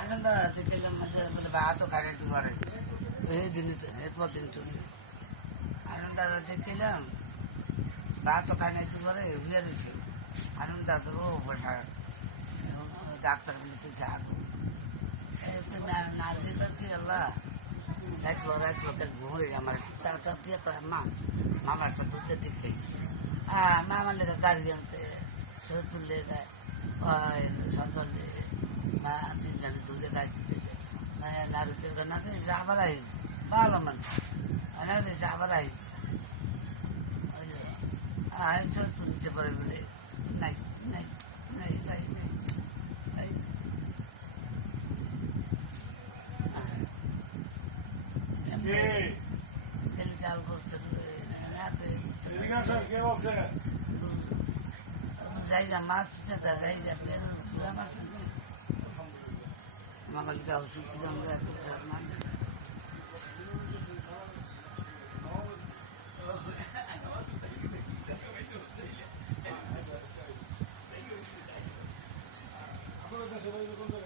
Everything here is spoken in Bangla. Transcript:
আনন্দ দেখলাম বলে ভাতও খাই একটু করে এই দিন এরপর দিন টুনি আনন্দ দেখলাম ভাতও খাই না একটু করে হইয়া রয়েছে আনন্দ ও বসা ডাক্তার বলে তুই যাগো তুমি না দিল কি আল্লাহ রাখলো ঘুরে আমার চাটা দিয়ে করে মামারটা দুধে দিকে মামার লেগে গাড়ি আনতে শরীরপুর লেগে যায় সকাল মা তিনজনে দুধে গাই দিতে নারীতে না আবার আই ভালো মানুষ আবার আই শরীরপুর নিচে পড়ে বলে নাই নাই নাই নাই নাই গাল করতে যাই যা মাছ যাই যা মাছ মাঙ্গলিকা ওষুধ